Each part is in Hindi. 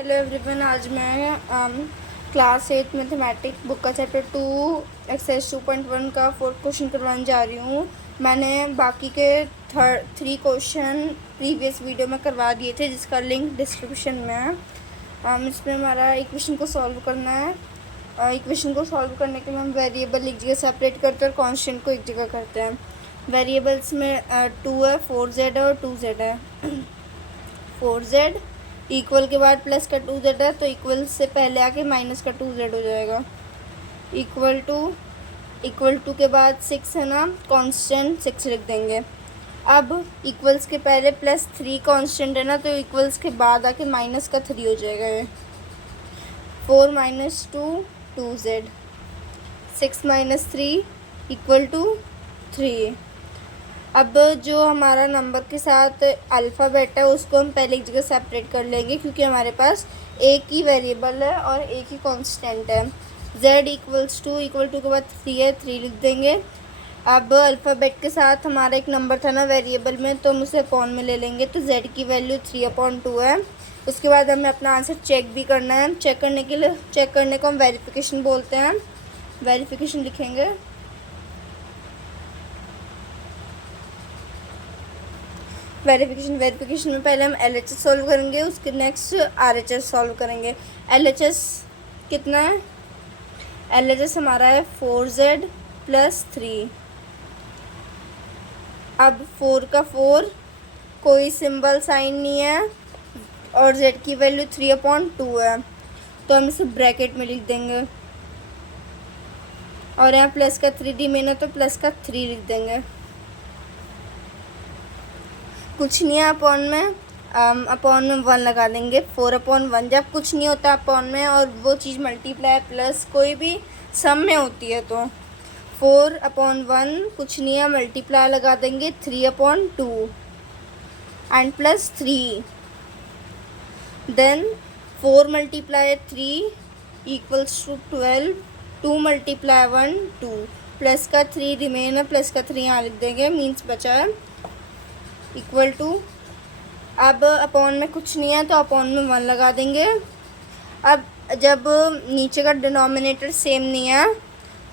Hello everyone. आज मैं क्लास 8 मैथमेटिक्स बुक का चैप्टर 2 एक्सरसाइज 2.1 का 4th क्वेश्चन करवाने जा रही हूँ। मैंने बाकी के 3 क्वेश्चन प्रीवियस वीडियो में करवा दिए थे, जिसका लिंक डिस्क्रिप्शन में है। इसमें हमारा इक्वेशन को सॉल्व करना है। इक्वेशन को सॉल्व करने के लिए हम वेरिएबल एक जगह सेपरेट करते हैं और कॉन्स्टेंट को एक जगह करते हैं। वेरिएबल्स में 2 है, 4z है और 2z है। 4z इक्वल के बाद प्लस का 2z है, तो इक्वल से पहले आके माइनस का 2z हो जाएगा। इक्वल टू के बाद 6 है ना, कांस्टेंट 6 लिख देंगे। अब इक्वल्स के पहले प्लस 3 कांस्टेंट है ना, तो इक्वल्स के बाद आके माइनस का 3 हो जाएगा। ये 4 minus 2 2z, 6 minus 3 equal to 3। अब जो हमारा नंबर के साथ अल्फ़ाबेट है उसको हम पहले एक जगह सेपरेट कर लेंगे, क्योंकि हमारे पास एक ही वेरिएबल है और एक ही कांस्टेंट है। z इक्वल टू के बाद 3 है, 3 लिख देंगे। अब अल्फ़ाबेट के साथ हमारा एक नंबर था ना वेरिएबल में, तो हम उसे अपॉन में ले लेंगे, तो z की वैल्यू 3/2 है। उसके बाद हमें अपना आंसर चेक भी करना है। चेक करने को हम वेरिफिकेशन बोलते हैं। वेरिफिकेशन लिखेंगे। वेरिफिकेशन में पहले हम LHS सॉल्व करेंगे, उसके नेक्स्ट RHS सॉल्व करेंगे। LHS कितना है? LHS हमारा है 4z + 3। अब 4 का 4, कोई सिंबल साइन नहीं है और z की वैल्यू 3/2 है, तो हम इसे ब्रैकेट में लिख देंगे। और यहाँ प्लस का 3 रिमेन है, तो प्लस का 3 लिख देंगे। कुछ नहीं है अपॉन में 1 लगा देंगे। 4/1 जब कुछ नहीं होता अपॉन में और वो चीज़ मल्टीप्लाई प्लस कोई भी सम में होती है, तो 4/1 कुछ नहीं है, मल्टीप्लाई लगा देंगे 3/2 and plus 3। Then 4 × 3 equals to 12। 2 × 1 2, plus का 3 रिमेन है, प्लस का 3 यहाँ लिख देंगे, मीन्स बचा है इक्वल टू। अब अपॉन में कुछ नहीं है, तो अपॉन में 1 लगा देंगे। अब जब नीचे का डिनोमिनेटर सेम नहीं है,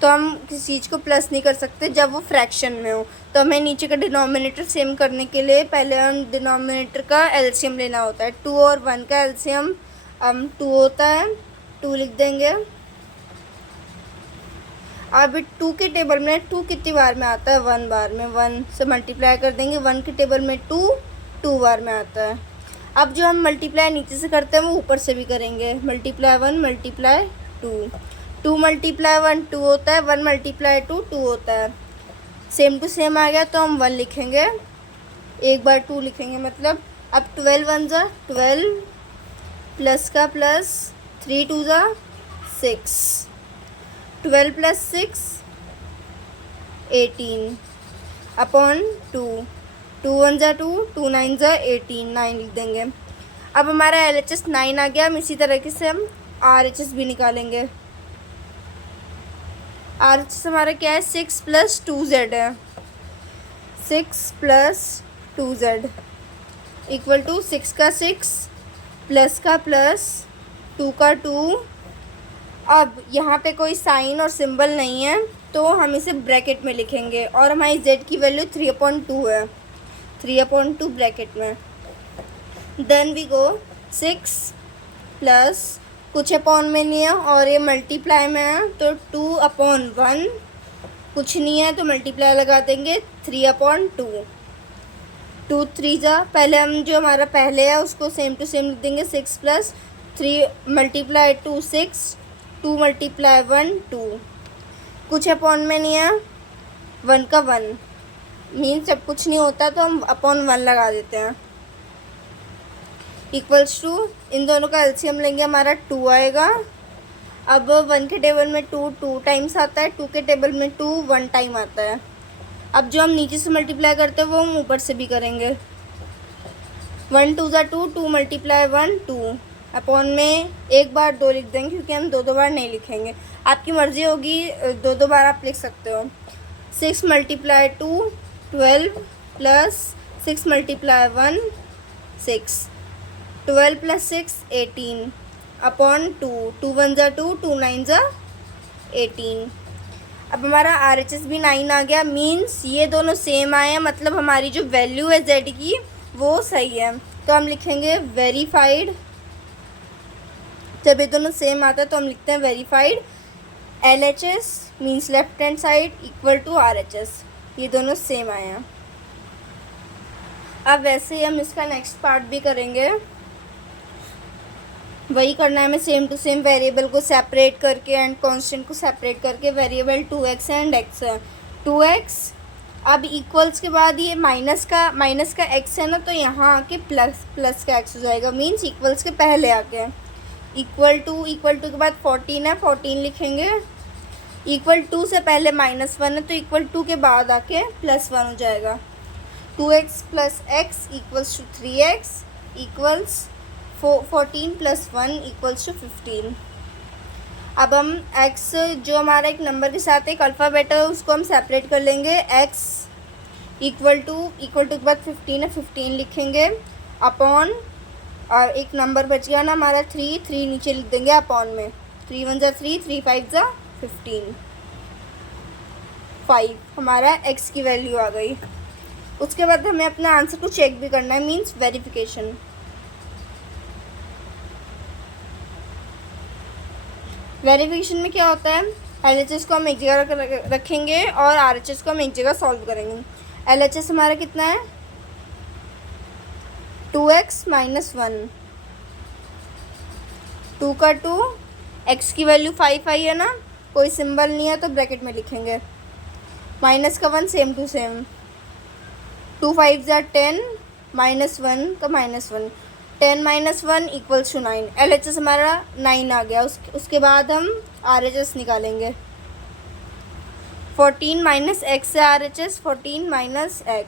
तो हम किसी चीज़ को प्लस नहीं कर सकते जब वो फ्रैक्शन में हो। तो हमें नीचे का डिनोमिनेटर सेम करने के लिए पहले हम डिनोमिनेटर का एलसीएम लेना होता है। 2 और 1 का एलसीएम 2 होता है, 2 लिख देंगे। अब 2 के टेबल में 2 कितनी बार में आता है? 1 बार में। 1 से मल्टीप्लाई कर देंगे। 1 के टेबल में 2 बार में आता है। अब जो हम मल्टीप्लाई नीचे से करते हैं वो ऊपर से भी करेंगे। मल्टीप्लाई 1 मल्टीप्लाई 2, 2 × 1 2 होता है, 1 × 2 2 होता है। सेम टू सेम आ गया, तो हम 1 लिखेंगे, एक बार 2 लिखेंगे मतलब। अब 12 1 ज़ा 12, प्लस का प्लस, 3 2 ज़ा 6, 12 + 6 18 अपॉन 2, 2 1 ज़ा 2, 2 9 ज़ा 18, 9 लिख देंगे। अब हमारा LHS 9 आ गया। हम इसी तरीके से हम RHS भी निकालेंगे। RHS हमारा क्या है? 6 + 2z है। 6 + 2z इक्वल टू 6 का 6, प्लस का प्लस, 2 का 2। अब यहाँ पे कोई साइन और सिंबल नहीं है, तो हम इसे ब्रैकेट में लिखेंगे और हमारी z की वैल्यू 3/2 है, 3/2 ब्रैकेट में। देन वी गो 6 प्लस, कुछ अपॉन में नहीं है और ये मल्टीप्लाई में है, तो 2/1 कुछ नहीं है, तो मल्टीप्लाई लगा देंगे 3/2। 2 3 ज़ा, पहले हम जो हमारा पहले है उसको सेम टू सेम लिख देंगे। 6 + 3 × 2 6, 2 × 1 2, कुछ अपॉन में नहीं है, 1 का 1 मीन्स जब कुछ नहीं होता तो हम अपॉन 1 लगा देते हैं। इक्वल्स टू, इन दोनों का एलसीएम लेंगे, हमारा 2 आएगा। अब 1 के टेबल में 2 टाइम्स आता है, 2 के टेबल में 2 1 टाइम आता है। अब जो हम नीचे से मल्टीप्लाई करते हैं वो हम ऊपर से भी करेंगे। 1 2 ज़ा 2, 2 × 1 2 अपॉन में एक बार 2 लिख देंगे, क्योंकि हम 2 बार नहीं लिखेंगे। आपकी मर्ज़ी होगी, 2 बार आप लिख सकते हो। 6 × 2 12 प्लस 6 × 1 6, 12 + 6 18 अपॉन 2, 2 × 1 = 2, 2 × 9 = 18। अब हमारा RHS भी 9 आ गया, मीन्स ये दोनों सेम आए हैं, मतलब हमारी जो वैल्यू है Z की वो सही है। तो हम लिखेंगे वेरीफाइड। जब ये दोनों सेम आता है तो हम लिखते हैं verified LHS means left hand side equal to RHS, ये दोनों सेम आए हैं। अब वैसे ही हम इसका नेक्स्ट पार्ट भी करेंगे, वही करना है हमें सेम टू सेम, वेरिएबल को सेपरेट करके एंड कांस्टेंट को सेपरेट करके। वेरिएबल 2x एंड x है, 2x। अब इक्वल्स के बाद ये माइनस का x है ना, तो यहाँ आके प्लस का x हो जाएगा, मीन्स इक्वल्स के पहले आके इक्वल टू के बाद 14 है, 14 लिखेंगे। इक्वल टू से पहले -1 है, तो इक्वल टू के बाद आके +1 हो जाएगा। 2x + x = 3x equals 14 + 1 = 15। अब हम x जो हमारा एक नंबर के साथ एक अल्फ़ाबेट है उसको हम सेपरेट कर लेंगे। x इक्वल टू के बाद 15 है, 15 लिखेंगे अपॉन, और एक नंबर बच गया ना हमारा 3 नीचे लिख देंगे अपॉन में। 3 × 1 = 3, 3 × 5 = 15, 5 हमारा x की वैल्यू आ गई। उसके बाद हमें अपना आंसर को चेक भी करना है, मीन्स वेरिफिकेशन। वेरिफिकेशन में क्या होता है, LHS को हम एक जगह रखेंगे और RHS को हम एक जगह सॉल्व करेंगे। LHS हमारा कितना है 2x - 1, 2 का 2, x की वैल्यू 5 आई है ना, कोई सिंबल नहीं है तो ब्रैकेट में लिखेंगे। माइनस का 1 सेम टू सेम, 2 × 5 = 10, -1 का -1, 10 - 1 = 9। LHS हमारा 9 आ गया। उसके बाद हम RHS निकालेंगे। 14 - x से RHS 14 - x,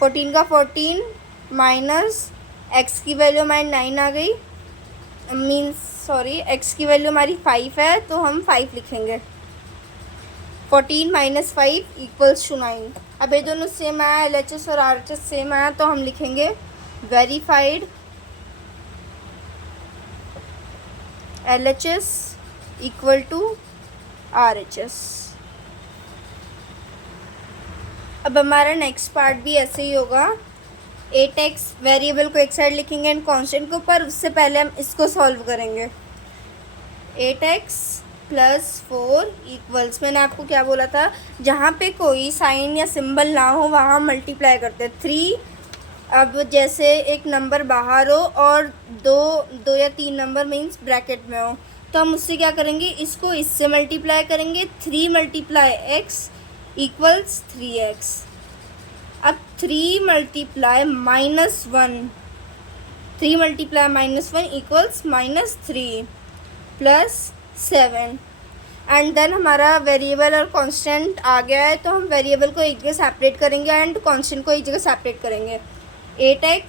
14 का 14 माइनस x की वैल्यू हमारी 9 आ गई, x की वैल्यू हमारी 5 है तो हम 5 लिखेंगे। 14 - 5 = 9। अब ये दोनों सेम आया, LHS और RHS सेम आया, तो हम लिखेंगे वेरीफाइड LHS = RHS। अब हमारा नेक्स्ट पार्ट भी ऐसे ही होगा। 8x वेरिएबल को एक साइड लिखेंगे एंड कांस्टेंट को ऊपर, उससे पहले हम इसको सॉल्व करेंगे। 8x + 4 इक्वल्स, मैंने आपको क्या बोला था, जहाँ पे कोई साइन या सिंबल ना हो वहाँ मल्टीप्लाई करते हैं 3। अब जैसे एक नंबर बाहर हो और दो या 3 नंबर मीन्स ब्रैकेट में हो, तो हम उससे क्या करेंगे, इसको इससे मल्टीप्लाई करेंगे। 3 × x = 3x। अब 3 × -1, 3 × -1 = -3 + 7। एंड देन हमारा वेरिएबल और कांस्टेंट आ गया है, तो हम वेरिएबल को एक जगह सेपरेट करेंगे एंड कांस्टेंट को एक जगह सेपरेट करेंगे। 8x,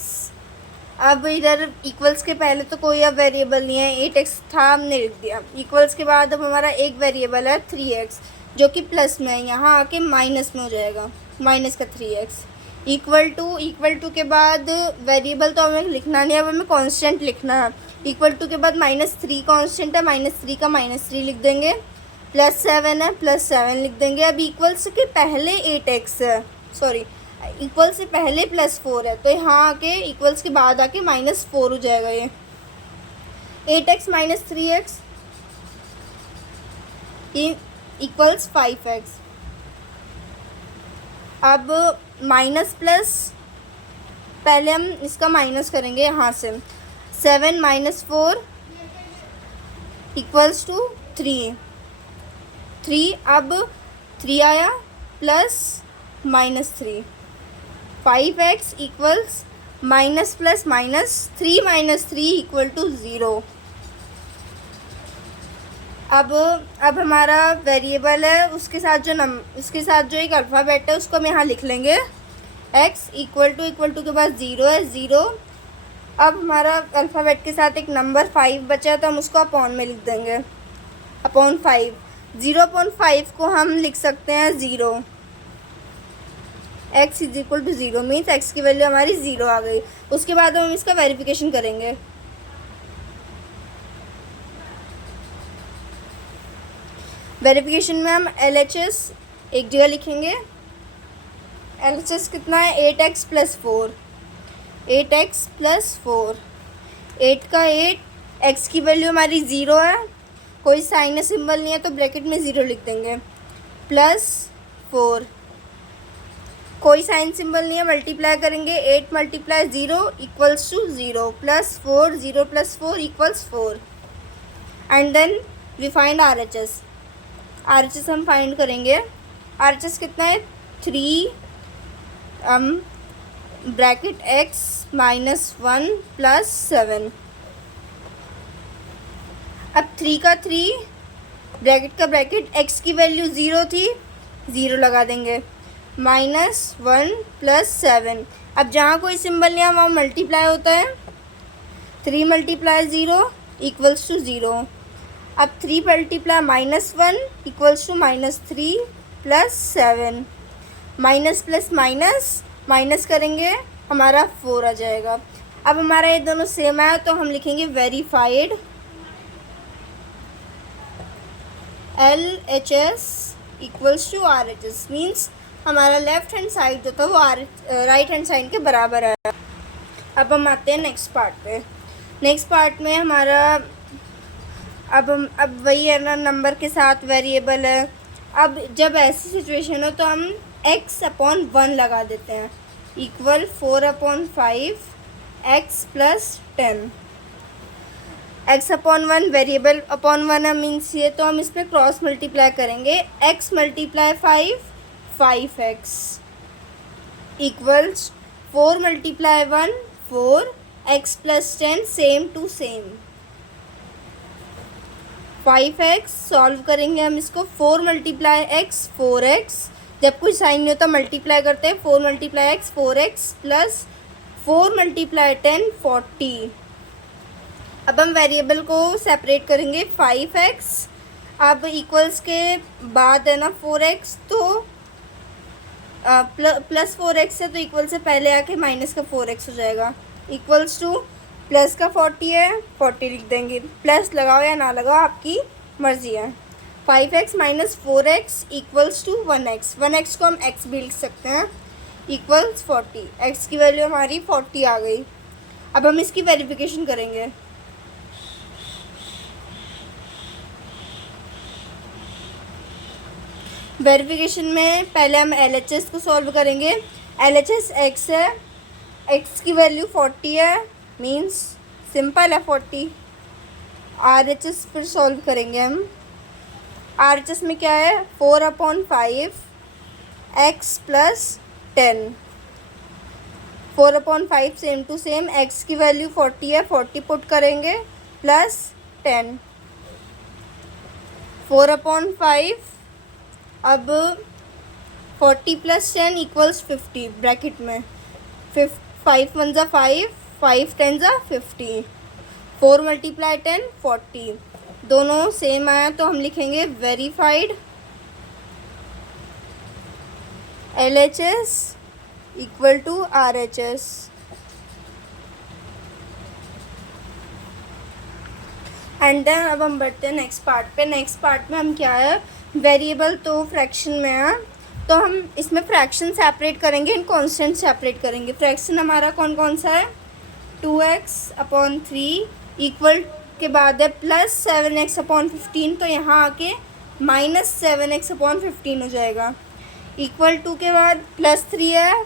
अब इधर इक्वल्स के पहले तो कोई अब वेरिएबल नहीं है, 8x था हमने लिख दिया। इक्वल्स के बाद अब हमारा एक वेरिएबल है 3x जो कि प्लस में है, यहाँ आके माइनस में हो जाएगा, माइनस का 3x इक्वल टू के बाद वेरिएबल तो हमें लिखना नहीं है, अब हमें कांस्टेंट लिखना है। इक्वल टू के बाद -3 कांस्टेंट है, -3 का -3 लिख देंगे। +7 है, +7 लिख देंगे। अब इक्वल्स के पहले 8x है, इक्वल से पहले +4 है, तो यहाँ आके इक्वल्स के बाद आके -4 हो जाएगा। ये 8x - 3x = 5x। अब माइनस प्लस, पहले हम इसका माइनस करेंगे यहाँ से। 7 - 4 = 3। अब 3 आया plus -3, 5x = minus plus minus, 3 - 3 = 0। अब हमारा वेरिएबल है, उसके साथ जो एक अल्फ़ाबेट है उसको हम यहाँ लिख लेंगे। x = के बाद 0 है, 0। अब हमारा अल्फ़ाबेट के साथ एक नंबर 5 बचा है, तो हम उसको अपॉन में लिख देंगे, अपॉन 5। 0/5 को हम लिख सकते हैं 0। x is equal to 0 means x की वैल्यू हमारी 0 आ गई। उसके बाद हम इसका वेरिफिकेशन करेंगे। वेरिफिकेशन में हम LHS एक जगह लिखेंगे। LHS कितना है 8x प्लस 4, 8x प्लस 4, 8 का 8, x की वैल्यू हमारी 0 है, कोई साइन या सिंबल नहीं है तो ब्रैकेट में 0 लिख देंगे, प्लस 4, कोई साइन सिंबल नहीं है, मल्टीप्लाई करेंगे 8 multiply 0 equals to 0, plus 4, 0 plus 4 equals 4 and then we find RHS। RHS हम फाइंड करेंगे। RHS कितना है 3 ब्रैकेट x -1 प्लस 7। अब 3 का 3 ब्रैकेट का ब्रैकेट, x की वैल्यू 0 थी, 0 लगा देंगे, -1 प्लस 7। अब जहाँ कोई सिंबल नहीं है वहाँ मल्टीप्लाई होता है, 3 मल्टीप्लाई 0 इक्वल्स टू 0। अब 3 multiply -1 equals to -3 plus 7, minus plus minus minus करेंगे हमारा 4 आ जाएगा। अब हमारा ये दोनों सेम है तो हम लिखेंगे verified LHS equals to RHS, means हमारा लेफ्ट हैंड साइड जो था वो राइट हैंड साइड के बराबर है। अब हम आते हैं नेक्स्ट पार्ट पे। नेक्स्ट पार्ट में हमारा अब वही है ना, नंबर के साथ वेरिएबल है। अब जब ऐसी सिचुएशन हो तो हम x/1 लगा देते हैं, equal 4/5 x plus 10। x/1 variable upon 1 है मीन्स ये, तो हम इसमें क्रॉस मल्टीप्लाई करेंगे, x multiply 5 5x equals 4 multiply 1 4 x plus 10 same to same 5x। Solve करेंगे हम इसको, 4 मल्टीप्लाई x 4x, जब कोई साइन नहीं होता मल्टीप्लाई करते हैं, 4 multiply x 4x plus 4 multiply 10 40। अब हम वेरिएबल को सेपरेट करेंगे, 5x अब इक्वल्स के बाद है ना 4x, तो प्लस 4x है तो इक्वल से पहले आके माइनस का 4x हो जाएगा, इक्वल्स टू प्लस का 40 है 40 लिख देंगे, प्लस लगाओ या ना लगाओ आपकी मर्ज़ी है। 5x minus 4x equals to 1x, 1x को हम x भी लिख सकते हैं, इक्वल्स 40, x की वैल्यू हमारी 40 आ गई। अब हम इसकी वेरिफिकेशन करेंगे। वेरिफिकेशन में पहले हम LHS को सॉल्व करेंगे। LHS x है, x की वैल्यू 40 है मीन्स सिंपल है 40। RHS फिर सॉल्व करेंगे हम। RHS में क्या है 4/5 x plus 10, 4/5 same to same, x की वैल्यू 40 है 40 पुट करेंगे प्लस 10, 4/5 अब 40 प्लस 10 इक्वल्स 50 ब्रैकेट में, 5 1 ज़ा 5 5 10 ज़ा 50, 4 मल्टीप्लाई 10 40, दोनों सेम आया तो हम लिखेंगे verified LHS equal to RHS। And then अब हम बढ़ते हैं नेक्स्ट पार्ट पे। नेक्स्ट पार्ट में हम क्या है, वेरिएबल तो फ्रैक्शन में है तो हम इसमें फ्रैक्शन सेपरेट करेंगे एंड कांस्टेंट सेपरेट करेंगे। फ्रैक्शन हमारा कौन कौन सा है, 2x/3 इक्वल के बाद है प्लस 7x/15, तो यहाँ आके -7x/15 हो जाएगा, इक्वल टू के बाद +3 है,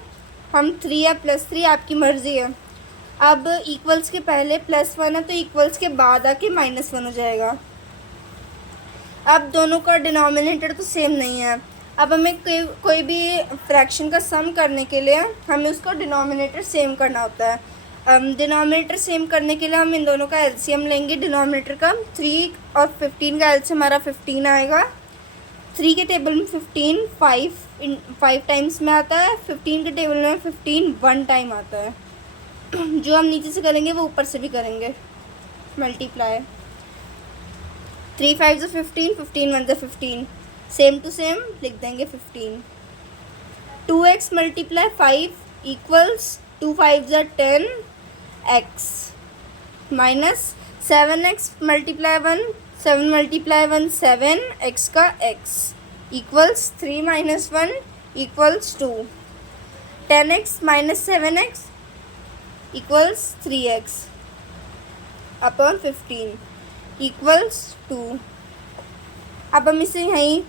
हम 3 या +3 आपकी मर्ज़ी है। अब इक्वल्स के पहले +1 है तो इक्वल्स के बाद आके -1 हो जाएगा। अब दोनों का डिनोमिनेटर तो सेम नहीं है, अब हमें कोई भी फ्रैक्शन का सम करने के लिए हमें उसका डिनोमिनेटर सेम करना होता है। डिनोमिनेटर सेम करने के लिए हम इन दोनों का एलसीएम लेंगे। डिनोमिनेटर का 3 और 15 का एलसीएम हमारा 15 आएगा। 3 के टेबल में 15 5 टाइम्स में आता है, 15 के टेबल में 15 1 टाइम आता है। जो हम नीचे से करेंगे वो ऊपर से भी करेंगे मल्टीप्लाई, 3 5 15 15 1 15, सेम टू सेम लिख देंगे 15। 2x मल्टीप्लाई 5 इक्वल्स 2 5 ज़ा 10 x minus 7x multiply 1 7 multiply 1 7 x का x equals 3 minus 1 equals 2 10x minus 7x equals 3x upon 15 equals 2। अब हम इसे यहीं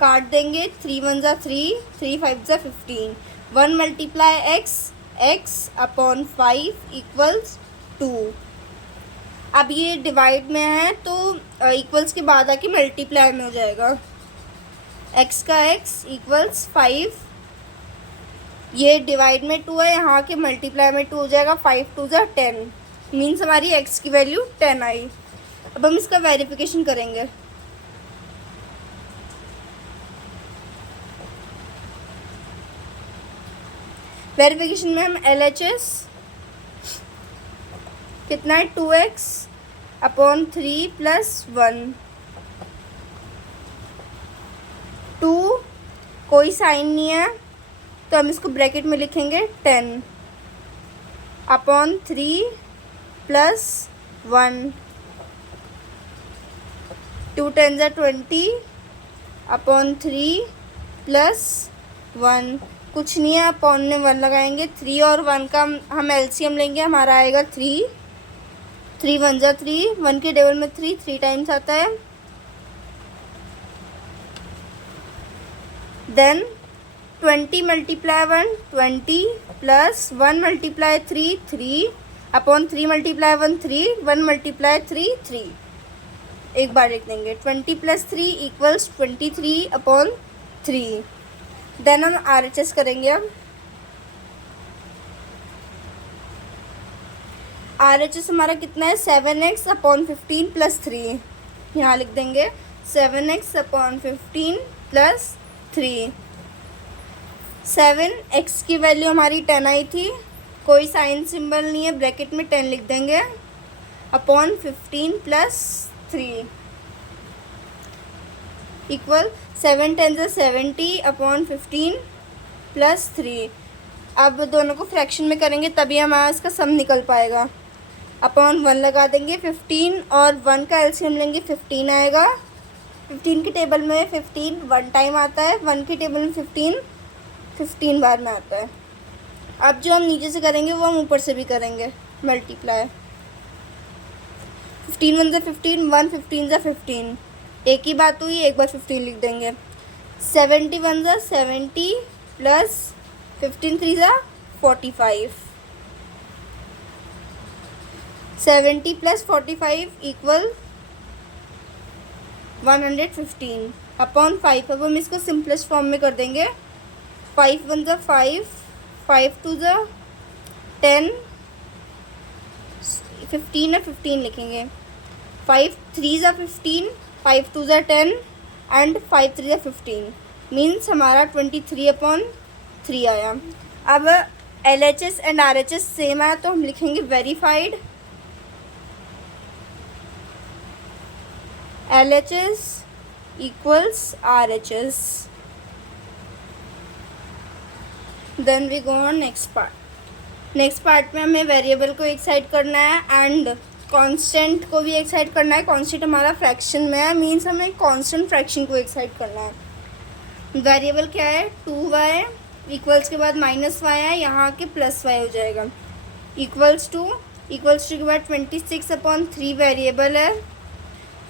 काट देंगे। 3 1 ज़ा 3 3 5 ज़ा 15 1 मल्टीप्लाई x अपॉन 5 इक्वल्स 2। अब ये डिवाइड में है तो इक्वल्स के बाद आके मल्टीप्लाई में हो जाएगा। x का x इक्वल्स 5, ये डिवाइड में 2 है, यहाँ के मल्टीप्लाई में 2 हो जाएगा। 5 2 ज़ा 10 मीन्स हमारी x की वैल्यू 10 आई। अब हम इसका वेरिफिकेशन करेंगे। वेरिफिकेशन में हम LHS कितना है 2x अपॉन 3 प्लस 1 2 कोई साइन नहीं है तो हम इसको ब्रैकेट में लिखेंगे 10 अपॉन 3 प्लस 1 2 10 ज़ा 20 अपॉन 3 प्लस 1 कुछ नहीं है, अपॉन में 1 लगाएंगे। 3 और 1 का हम एलसीएम लेंगे, हमारा आएगा 3 3 1 ज़ा 3 1 के टेबल में 3 टाइम्स आता है। Then 20 multiply 1 20 plus 1 multiply 3 3 upon 3 multiply 1 3 1 multiply 3 3 एक बार लिख देंगे। 20 प्लस 3 इक्वल्स 23 अपॉन 3। देन हम RHS करेंगे। अब RHS हमारा कितना है 7x अपॉन 15 प्लस 3, यहाँ लिख देंगे 7x अपॉन 15 प्लस 3। 7x की वैल्यू हमारी 10 आई थी, कोई साइन सिंबल नहीं है, ब्रैकेट में 10 लिख देंगे अपॉन 15 प्लस 3 इक्वल 7 10 ज़ा 70 अपॉन 15 प्लस 3। अब दोनों को फ्रैक्शन में करेंगे तभी हमारा इसका सम निकल पाएगा। अपॉन 1 लगा देंगे, 15 और 1 का एलसीएम लेंगे 15 आएगा। 15 के टेबल में 15 1 टाइम आता है, 1 के टेबल में 15 बार में आता है। अब जो हम नीचे से करेंगे वो हम ऊपर से भी करेंगे मल्टीप्लाई। 15 1 ज़ा 15 1 15 ज़ा 15 एक ही बात हुई, एक बार 15 लिख देंगे। 71 ज़ा 70 प्लस 15 3 ज़ा 45 70 प्लस 45 इक्वल 115 अपॉन 5। अब हम इसको सिंपलेस्ट फॉर्म में कर देंगे। 5 1 ज़ा 5 5 2 ज़ा 10 15 है 15 लिखेंगे। 5 3 ज़ा 15 5 2 ज़ा 10 एंड 5 3 ज़ा 15 मीन्स हमारा 23 अपॉन 3 आया। अब LHS एंड RHS सेम आया तो हम लिखेंगे verified. LHS equals RHS। Then we go on next part. Next part में हमें वेरिएबल को एक साइड करना है एंड कांस्टेंट को भी एक साइड करना है। कांस्टेंट हमारा फ्रैक्शन में है, मीन्स हमें कांस्टेंट फ्रैक्शन को एक साइड करना है। वेरिएबल क्या है 2y इक्वल्स के बाद माइनस वाई है, यहाँ के प्लस वाई हो जाएगा। इक्वल्स टू के बाद 26 अपॉन 3 वेरिएबल है,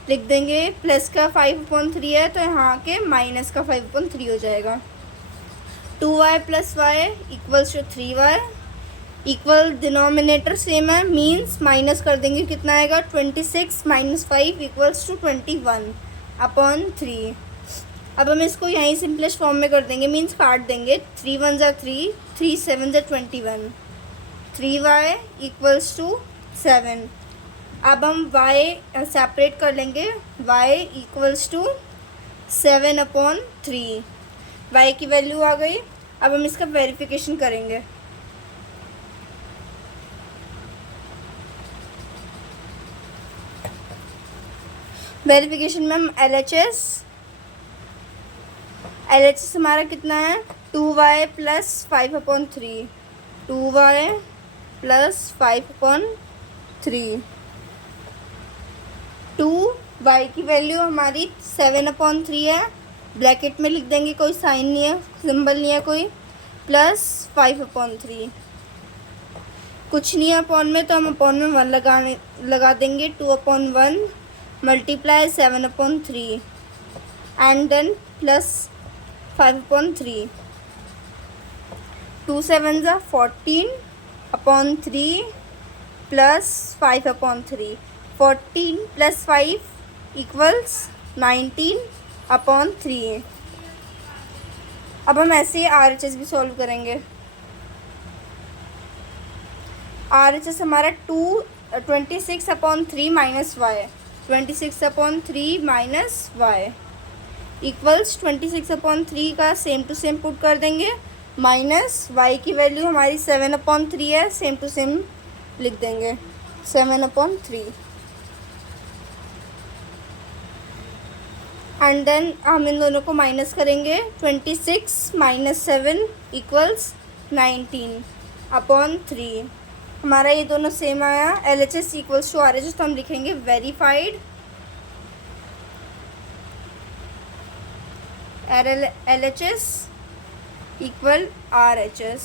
लिख देंगे प्लस का 5 अपॉन 3 है तो यहाँ के माइनस का 5 अपॉन 3 हो जाएगा। 2y plus y equals to 3y equal denominator same है, मीन्स माइनस कर देंगे कितना आएगा 26 माइनस 5 इक्वल्स टू 21 अपॉन 3। अब हम इसको यहीं सिंपलेस्ट फॉर्म में कर देंगे, मीन्स काट देंगे। 3 1 ज़ा 3 3 7 ज़ा 21 3y इक्वल्स टू 7। अब हम y सेपरेट कर लेंगे, y equals to 7 upon 3 y की वैल्यू आ गई। अब हम इसका वेरिफिकेशन करेंगे। वेरिफिकेशन में हम एल एच एस हमारा कितना है 2y plus 5/3, 2y plus 5/3। 2y की वैल्यू हमारी 7/3 है, ब्रैकेट में लिख देंगे, कोई साइन नहीं है, सिंबल नहीं है कोई, प्लस 5/3। कुछ नहीं है अपॉन में, तो हम अपॉन में 1 लगा देंगे। 2/1 मल्टीप्लाई 7/3 एंड देन प्लस 5/3। 2 7 ज़ा 14/3 प्लस 5/3। 14 plus 5 equals 19/3। अब हम ऐसे ही RHS भी सॉल्व करेंगे। RHS हमारा 26/3 minus y, 26/3 minus y equals 26/3 का सेम टू सेम पुट कर देंगे, माइनस वाई की वैल्यू हमारी 7/3 है, सेम टू सेम लिख देंगे 7/3। एंड देन हम इन दोनों को माइनस करेंगे। 26 माइनस 7 इक्वल्स 19/3। हमारा ये दोनों सेम आया। LHS इक्वल्स टू RHS, तो हम लिखेंगे verified LHS equal RHS।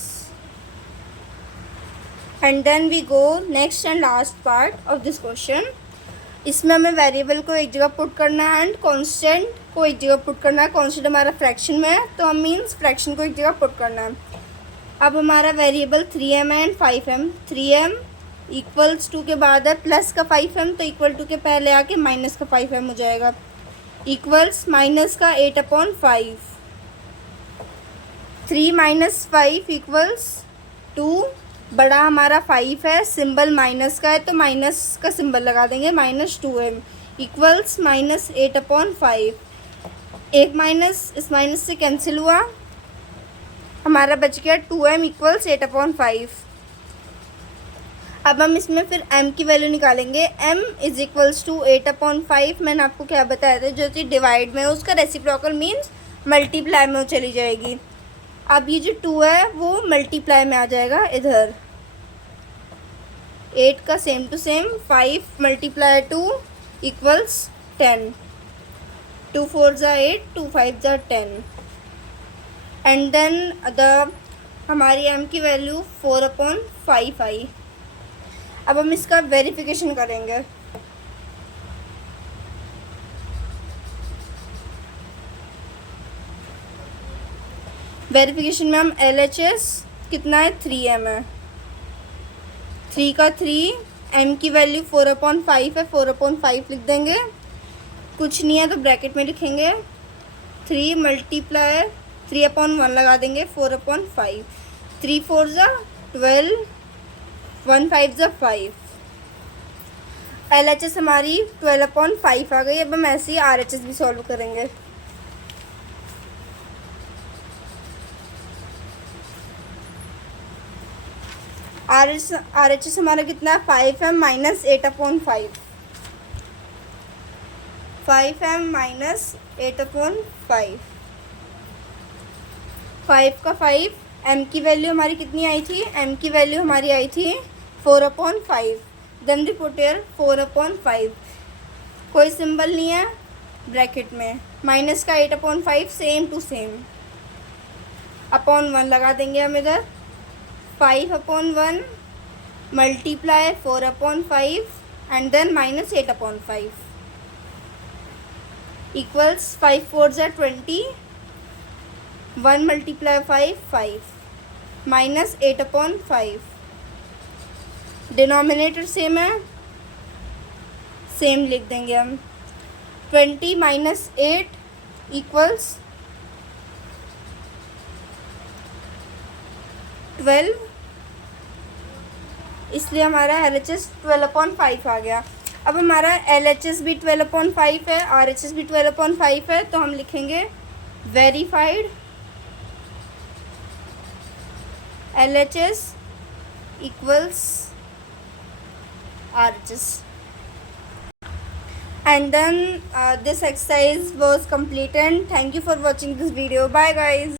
And then we go next and last part of this question. इसमें हमें वेरिएबल को एक जगह पुट करना है एंड कांस्टेंट को एक जगह पुट करना है। कांस्टेंट हमारा फ्रैक्शन में है, तो हम मीन्स फ्रैक्शन को एक जगह पुट करना है। अब हमारा वेरिएबल 3m है and 5m। 3m equals to के बाद है प्लस का 5m, तो इक्वल टू के पहले आके माइनस का 5m हो जाएगा, इक्वल्स माइनस का 8/5। 3 माइनस 5 इक्वल्स 2। बड़ा हमारा 5 है, सिंबल माइनस का है, तो माइनस का सिंबल लगा देंगे, -2m इक्वल्स -8/5। एक माइनस इस माइनस से कैंसिल हुआ, हमारा बच गया 2m इक्वल्स 8/5। अब हम इसमें फिर m की वैल्यू निकालेंगे। m is equals to 8/5। मैंने आपको क्या बताया था, जो चीज़ डिवाइड में है उसका रेसिप्रोकल मीन्स मल्टीप्लाई में चली जाएगी। अब ये जो 2 है वो मल्टीप्लाई में आ जाएगा इधर। 8 का सेम टू सेम 5 × 2 इक्वल्स 10। 2 4 ज़ा 8, 2 5 ज़ा 10 एंड देन हमारी m की वैल्यू 4/5 आई। अब हम इसका वेरिफिकेशन करेंगे। वेरिफिकेशन में हम LHS कितना है 3m है, 3 का 3, m की वैल्यू 4/5 है, 4/5 लिख देंगे। कुछ नहीं है तो ब्रैकेट में लिखेंगे 3 मल्टीप्लाई 3/1 लगा देंगे 4/5। 3 4 ज़ा 12, 1 5 ज़ा 5। LHS हमारी 12/5 आ गई। अब हम ऐसे ही RHS भी सॉल्व करेंगे। RHS हमारा कितना है 5m माइनस 8/5। 5m minus 8/5। 5 का 5, m की वैल्यू हमारी कितनी आई थी, m की वैल्यू हमारी आई थी 4/5। Then we put here 4/5। कोई सिंबल नहीं है ब्रैकेट में, माइनस का 8/5 सेम टू सेम, /1 लगा देंगे हम इधर। 5/1 multiply 4/5 and then minus 8/5 equals 5 4 ज़ा 20, 1 मल्टीप्लाई 5 5 माइनस 8/5। डिनोमिनेटर सेम है, सेम लिख देंगे हम। 20 माइनस 8 इक्वल्स 12, इसलिए हमारा LHS 12/5 आ गया। अब हमारा LHS भी 12/5 है, RHS भी 12/5 है, तो हम लिखेंगे verified LHS equals RHS। and then this exercise was completed. Thank you for watching this video. Bye guys.